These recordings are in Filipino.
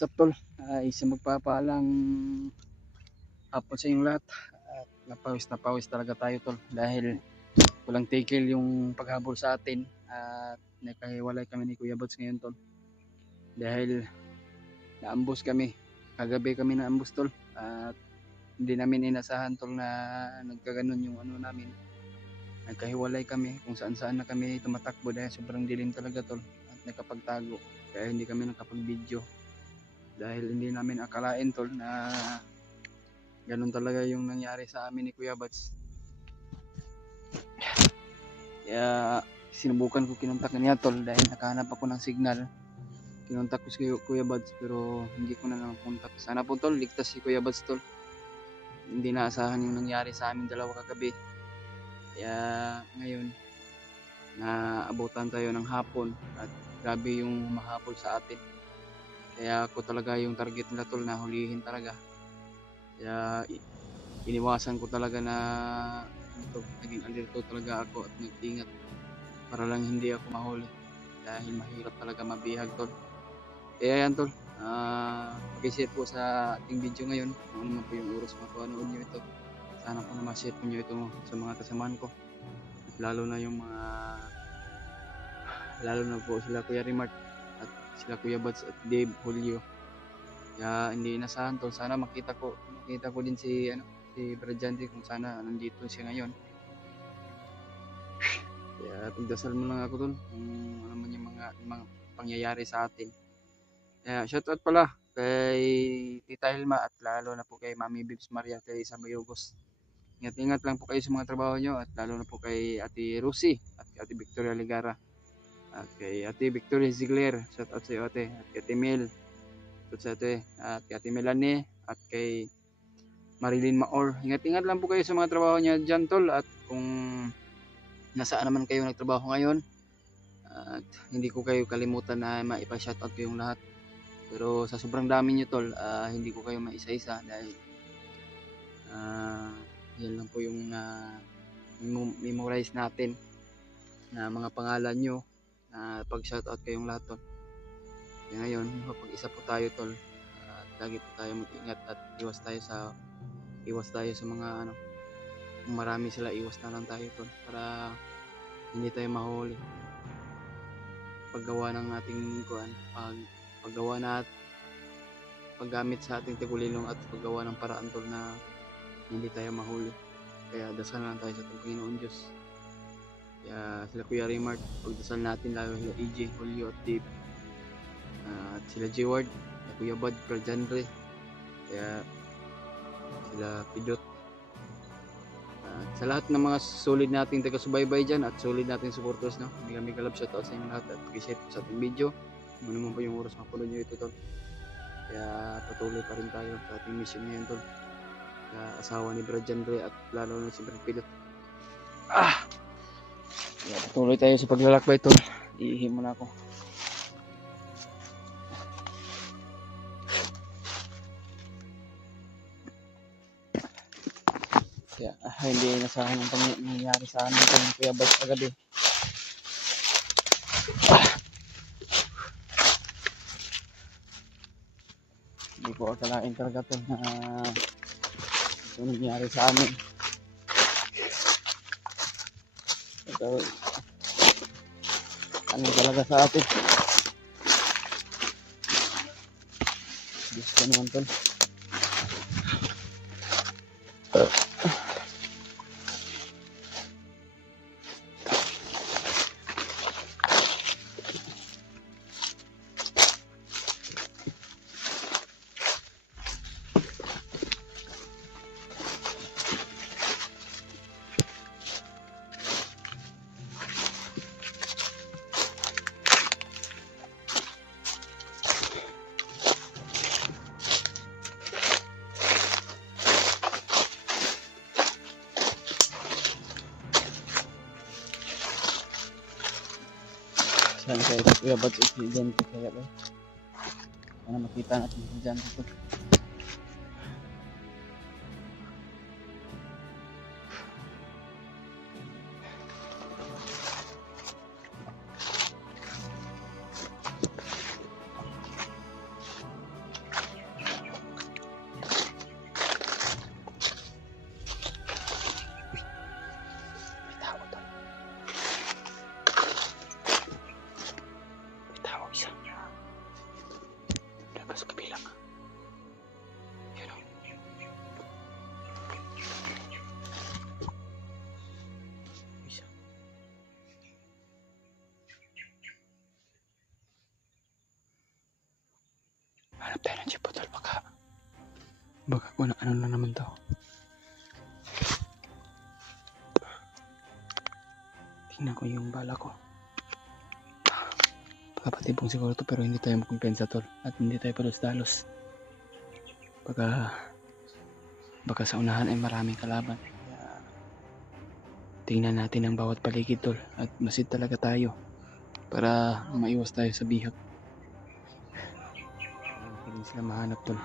what's up tol? Isang magpapaalang hapon sa inyong lahat. At napawis talaga tayo tol dahil walang tigil yung paghabol sa atin at nakahiwalay kami ni Kuya Bots ngayon tol dahil naambus kami. Kagabi kami naambus tol at hindi namin inasahan tol na nagkaganon yung ano namin. Nagkahiwalay kami kung saan na kami tumatakbo dahil sobrang dilim talaga tol at nakapagtago kaya hindi kami nakapag video dahil hindi namin akalain tol na ganun talaga yung nangyari sa amin ni Kuya Bats. Kaya sinubukan ko kinuntakan niya tol dahil nakahanap ako ng signal. Kinuntak ko si Kuya Bats pero hindi ko na nakontak. Sana po tol ligtas si Kuya Bats tol. Hindi naasahan yung nangyari sa amin dalawa kagabi. Kaya ngayon naabutan tayo ng hapon at grabe yung mahabol sa atin. Kaya ako talaga yung target nila tol na hulihin talaga. Kaya iniwasan ko talaga na naging alerto talaga ako at nag-ingat para lang hindi ako mahuli dahil mahirap talaga mabihag tol. Kaya yan tol, pag-share po sa ating video ngayon kung ano man po yung oras mapanood nyo ito. Sana po na ma-share po nyo ito sa mga kasamaan ko at lalo na po sila Kuya Rimart at sila Kuya Bats at Dave Julio. Kaya hindi inasahan tol, sana makita ko din si Brajante kung sana nandito siya ngayon. Kaya pagdasal mo lang ako tol kung ano man yung mga pangyayari sa atin. Kaya shoutout pala kay Tita Hilma at lalo na po kay Mami Bibs Maria Teresa Bayogos. Ingat lang po kayo sa mga trabaho nyo at lalo na po kay Ate Rusi at kay Ate Victoria Ligara at kay Ate Victoria Ziegler, shoutout sa iyo ate, at kay Ate Mel, shoutout sa ate, at kay Ate Melanie at kay Marilyn Maor. Ingat lang po kayo sa mga trabaho niya dyan tol at kung nasaan naman kayo nagtrabaho ngayon at hindi ko kayo kalimutan na maipa-shoutout ko yung lahat. Pero sa sobrang dami nyo tol, hindi ko kayo maisa-isa dahil yan lang po yung memorize natin na mga pangalan nyo na pag-shoutout kayong lahat tol. Kaya ngayon, pag-isa po tayo tol at lagi po tayo mag-ingat at iwas tayo sa mga kung marami sila, iwas na lang tayo tol para hindi tayo mahuli paggawa ng ating paggawa na at paggamit sa ating tigulilong at paggawa ng paraan tol na hindi tayo mahuli. Kaya dasal lang tayo sa Panginoon Diyos. Kaya sila Kuya Rimart, pagdasal natin lalo sila EJ, Julio at Dave at sila J-Ward, Kuya Bud, Prajandre, kaya sila Pidot at sa lahat ng mga solid nating taga-subaybay dyan at solid nating supporters no? May kalab shoutout sa inyo lahat at pag-share po sa ating video kung ano naman po yung oras mapanood nyo ito tol. Kaya patuloy pa rin tayo sa ating mission ngayon tol sa asawa ni Brad Jandre at lalo na si Brad Pidot. Kaya patuloy tayo sa paglalakbay tol. Iihi muna ako. Kaya hindi nasahan ang pangyayari sa amin kung Kuya Bats kagabi. Hindi ko akalain talaga ito na ito nangyari sa amin. Ito ano talaga sa atin. Diyos ko naman ito. Saan kayo Kuya Bats accident kaya ba? Sana makita natin dyan ito. Hanap tayo ng jeep tol. Baka kung ano na naman to. Tingnan ko yung bala ko. Pagkapatibong siguro to pero hindi tayo makumpensa tol. At hindi tayo palos-dalos. Baka sa unahan ay maraming kalaban. Kaya tingnan natin ang bawat paligid tol. At masid talaga tayo. Para maiwas tayo sa bihag. Hindi rin sila mahanap tol.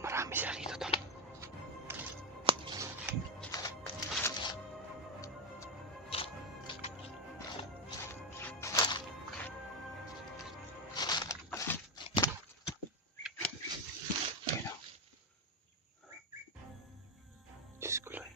Marami sila dito tol. Ayun o. Diyos ko Lord.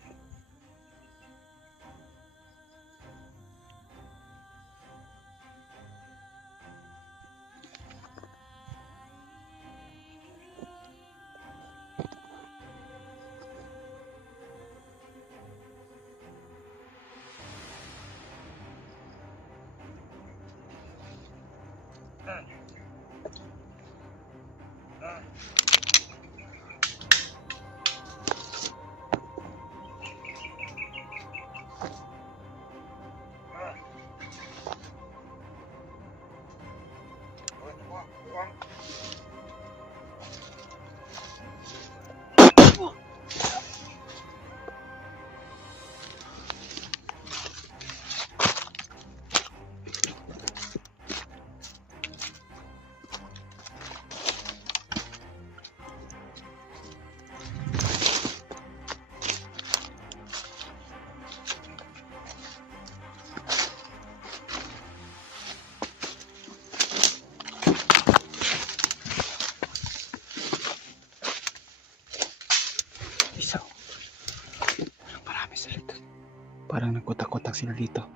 Isa. Marami sila dito. Parang nagkutak-kutak sila dito.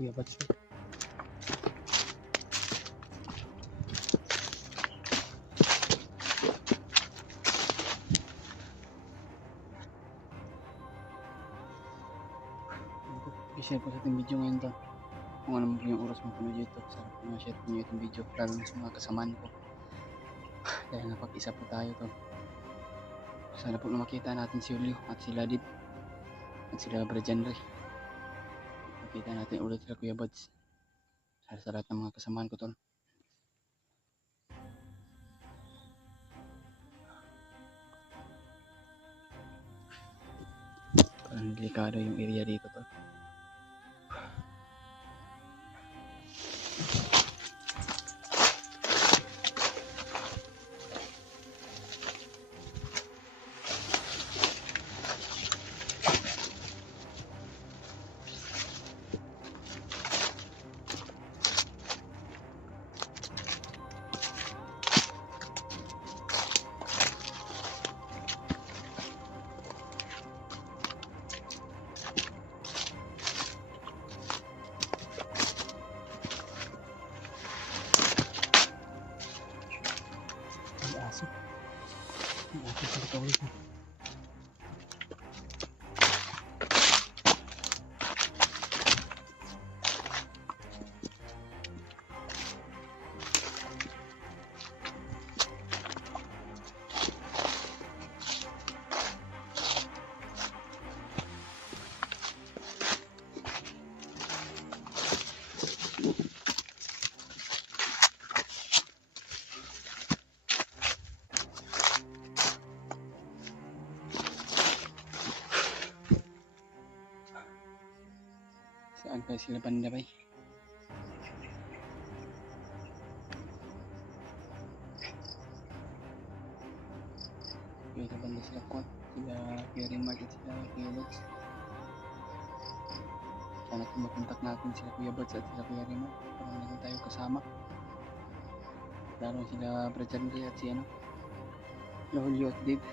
Kuya Bats. I-share ko sa ating video ngayon to. Kung ano mo yung oras mo puno dito. Sarap ko na-share ko nyo itong video. Lalo na sa mga kasamaan ko. Dahil napag-isa po tayo to. Sana po na makita natin si Julio at si Ladid. At sila Brajanre. Makita natin ulit sila Kuya Buds. Sa lahat ng mga kasamaan ko tol. Parang delikado yung area dito tol. Aso sa likawin ko. Saan kaya sila banda bay? Kaya banda sila Kwat, sila Kuya Mark at sila Kuya Buds. Sana kung makontak natin sila Kuya Buds at sila Kuya Mark para meron tayo kasama. Lalo sila Brajanre at si ano, Julio at Dave.